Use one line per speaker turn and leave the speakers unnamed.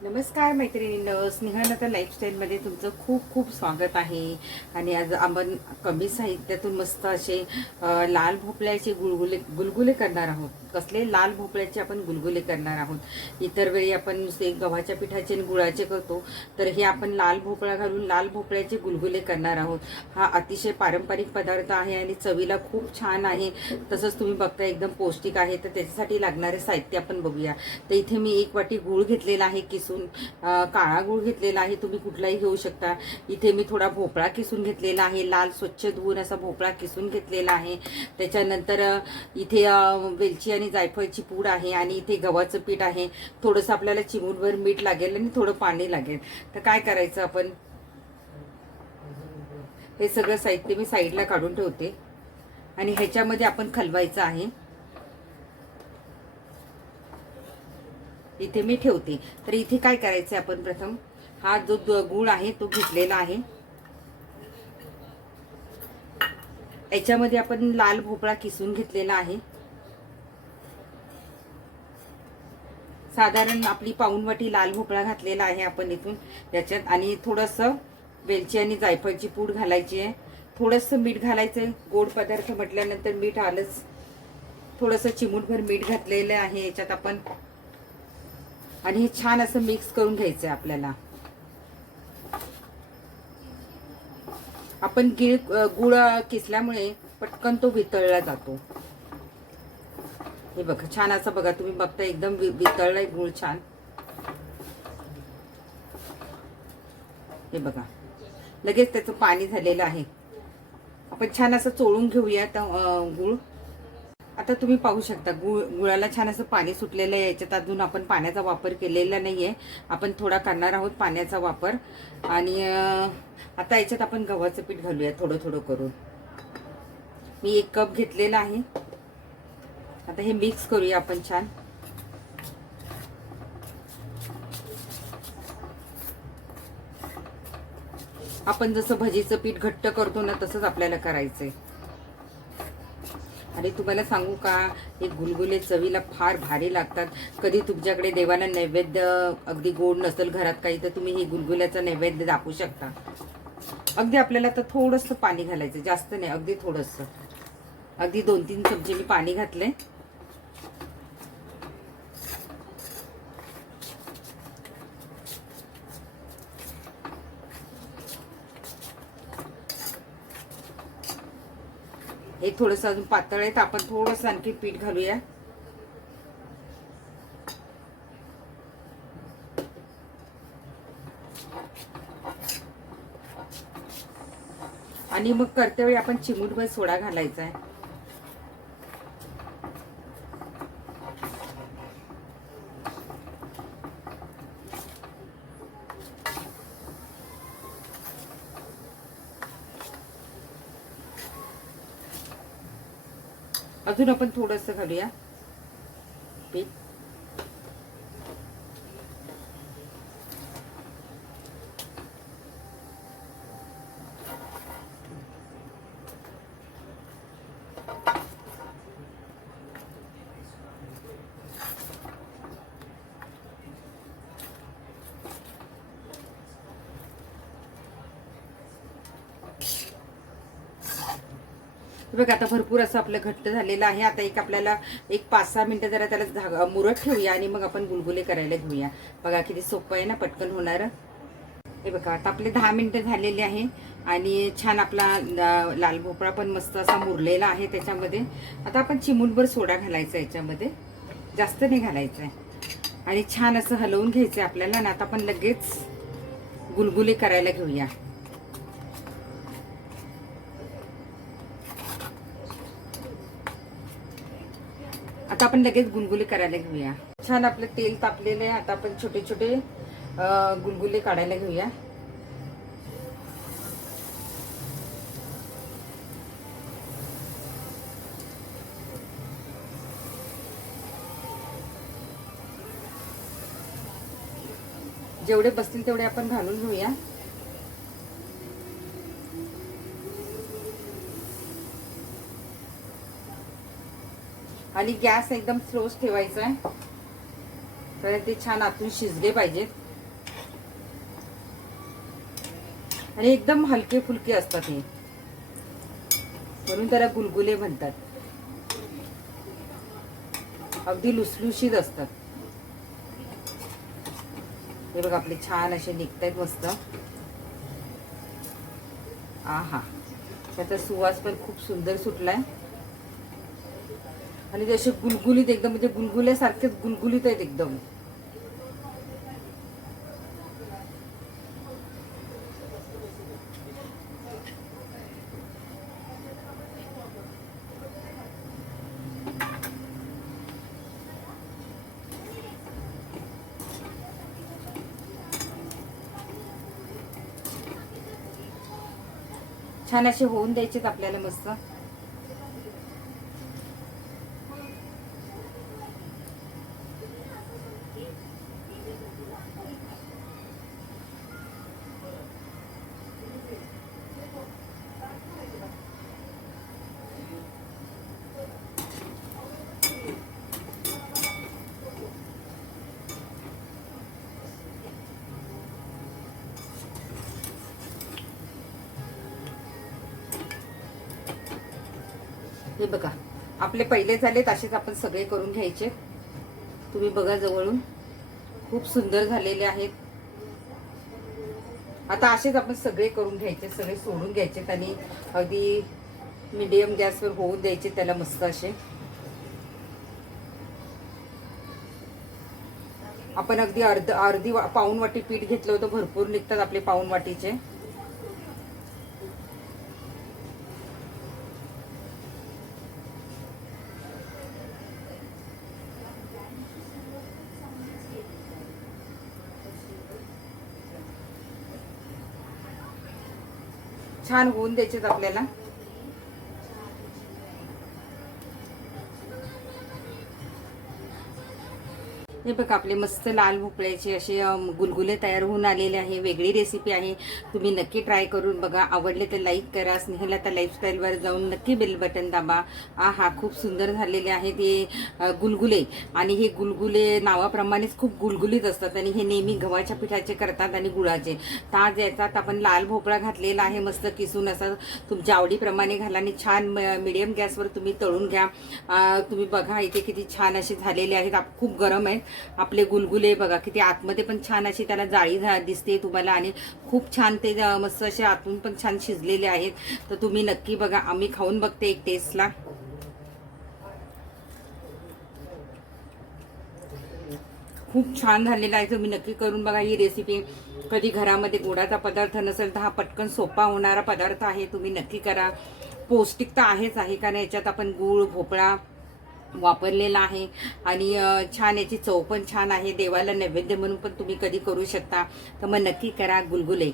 नमस्कार मैत्रिणींनो स्नेहलता लाईफस्टाईलमध्ये तुमचं खूप खूप स्वागत आहे. आणि आज आपण कमी साहित्यातून मस्त असे लाल भोपळ्याचे गुलगुले गुलगुले करणार आहोत. कसले लाल भोपळ्याचे आपण गुलगुले करणार आहोत. इतर वेळी आपण नुसते गव्हाच्या पिठाचे आणि गुळाचे करतो तर हे आपण लाल भोपळा घालून लाल भोपळ्याचे गुलगुले करणार आहोत. हा अतिशय पारंपरिक पदार्थ आहे आणि चवीला खूप छान आहे. तसंच तुम्ही बघता एकदम पौष्टिक आहे तर त्याच्यासाठी लागणारे साहित्य आपण बघूया. तर इथे मी एक वाटी गूळ घेतलेला आहे किसून काळा गूळ घेतलेला आहे तुम्ही कुठलाही घेऊ शकता. इथे मी थोडा भोपळा किसून घेतलेला आहे लाल स्वच्छ धुवून असा भोपळा किसून घेतलेला आहे. त्याच्यानंतर इथे वेलची आणि जायफळची पूड आहे आणि इथे गव्हाचं पीठ आहे. थोडंसं आपल्याला चिमूटभर मीठ लागेल आणि थोडं पाणी लागेल. तर काय करायचं आपण? हे सगळं साहित्य मी साईडला काढून ठेवते. आणि ह्याच्यामध्ये आपण खलवायचं आहे. इथे मी ठेवते. तर इथे काय करायचं आपण प्रथम? हा जो गुळ गूळ आहे तो घेतलेला आहे. याच्यामध्ये आपण लाल भोपळा किसून घेतलेला आहे. साधारण आपली पाऊनवटी लाल भोपळा घातलेला आहे आपण इथून. याच्यात आणि थोडंसं वेलची आणि जायफळची पूड घालायची आहे. थोडंसं मीठ घालायचं आहे. गोड पदार्थ म्हटल्यानंतर मीठ आलंच. थोडंसं चिमूटभर मीठ घातलेलं आहे. याच्यात आपण आणि हे छान असं मिक्स करून घ्यायचं आहे आपल्याला. आपण गिळ गुळ किसल्यामुळे पटकन तो वितळला जातो. हे बघा छान असं बघा तुम्ही बघता एकदम वि- वितळलाय गुळ छान. हे बघा लगेच त्याचं पाणी झालेलं आहे. आपण छान असं चोळून घेऊया त- गुळ. आता तुम्ही पाहू शकता गुळ गुळाला छान असं पाणी सुटलेलं आहे. याच्यात अजून आपण पाण्याचा वापर केलेला नाही आहे आपण थोडा करणार आहोत पाण्याचा वापर. आणि आता याच्यात आपण गव्हाचं पीठ घालूया थोडं थोडं करून. मी एक कप घेतलेला आहे. आता हे मिक्स करूया आपण छान. आपण जसं भजीचं पीठ घट्ट करतो ना तसंच आपल्याला करायचंय. आणि तुम्हाला सांगू का? हे गुलगुले चवीला फार भारी लागतात. कधी तुमच्याकडे देवाला नैवेद्य अगदी गोड नसेल घरात काही तर तुम्ही हे गुलगुल्याचं नैवेद्य दाखवू शकता. अगदी आपल्याला तर थोडंसं पाणी घालायचं जास्त नाही अगदी थोडंसं. अगदी दोन तीन चमचे मी पाणी घातलं आहे हे थोडंसं अजून पातळ आहे तर आपण थोडंसं आणखी पीठ घालूया. आणि मग करतेवेळी आपण चिमूटभर सोडा घालायचा आहे. अजून आपण थोडंसं घालूया. पीठ. बघा आता भरपूर असं आपलं घट्ट झालेलं आहे. आता एक आपल्याला एक पाच सहा मिनटं जरा त्याला धागा मुरत ठेवूया आणि मग आपण गुलगुले करायला घेऊया. बघा किती सोपं आहे ना पटकन होणार. हे बघा आता आपले दहा मिनटं झालेले आहे आणि छान आपला लाल भोपळा पण मस्त असा मुरलेला आहे त्याच्यामध्ये. आता आपण चिमूटभर सोडा घालायचा याच्यामध्ये. जास्त नाही घालायचं आहे. आणि छान असं हलवून घ्यायचं आहे आपल्याला आणि आता आपण लगेच गुलगुले करायला घेऊया. आता आपण लगेच गुलगुले करायला घेऊया. छान आपलं तेल तापलेलं आहे. आता आपण छोटे छोटे गुलगुले काढायला घेऊया. जेवढे बसतील तेवढे आपण घालून घेऊया. आणि गॅस एकदम स्लोच ठेवायचा आहे. कारण ते छान आतून शिजले पाहिजेत. आणि एकदम हलके फुलके असतात हे. म्हणून त्याला गुलगुले म्हणतात. अगदी लुसलुशीत असतात. हे बघ आपले छान असे निघतायत मस्त. आहा. त्याचा सुवास पण खूप सुंदर सुटलाय. आणि ते असे गुलगुलीत एकदम म्हणजे गुलगुल्यासारखेच गुलगुलीत आहेत एकदम. छान असे होऊन द्यायचेत आपल्याला मस्त. हे बघा. आपले पहिले झालेत असेच आपण सगळे करून घ्यायचे. तुम्ही बघा जवळून. खूप सुंदर झालेले आहेत. आता असेच आपण सगळे करून घ्यायचे सगळे सोडून घ्यायचे आणि अगदी मीडियम गॅसवर होऊन द्यायचे त्याला मस्त असे. आपण अगदी अर्ध अर्धी वा- पाऊण वाटी पीठ घेतलं होतं भरपूर निघतात आपले पाऊण वाटीचे छान होऊन द्यायचेत आपल्याला. हे बघ आपले मस्त लाल भोपळ्याचे असे गुलगुले तयार होऊन आलेले आहे. वेगळी रेसिपी आहे. तुम्ही नक्की ट्राय करून बघा. आवडले तर लाईक करा. त्या लाईफस्टाईलवर जाऊन नक्की बेल बटन दाबा. आ हा खूप सुंदर झालेले आहेत हे गुलगुले. आणि हे गुलगुले नावाप्रमाणेच खूप गुलगुलीत असतात. आणि हे नेहमी गव्हाच्या पिठाचे करतात आणि गुळाचे. ताज याच्यात आपण लाल भोपळा घातलेला आहे. मस्त किसून असं तुमच्या आवडीप्रमाणे घाला आणि छान मिडियम गॅसवर तुम्ही तळून घ्या. तुम्ही बघा इथे किती छान असे झालेले आहेत. खूप गरम आहेत. आपले गुलगुले बघा किती आतमध्ये पण छान अशी त्याला जाळी झा- दिसते तुम्हाला आणि खूप छान ते मस्त असे आतून पण छान शिजलेले आहेत. तर तुम्ही नक्की बघा आम्ही खाऊन बघते एक टेस्टला खूप छान झालेला आहे तुम्ही नक्की करून बघा ही रेसिपी कधी घरामध्ये गोडाचा पदार्थ नसेल तर हा पटकन सोपा होणारा पदार्थ आहे तुम्ही नक्की करा. पौष्टिक तर आहेच आहे कारण याच्यात आपण गूळ भोपळा वापरलेला आहे. आणि छान याची चव पण छान आहे. देवाला नैवेद्य म्हणून पण तुम्ही कधी करू शकता. तर मग नक्की करा गुलगुले.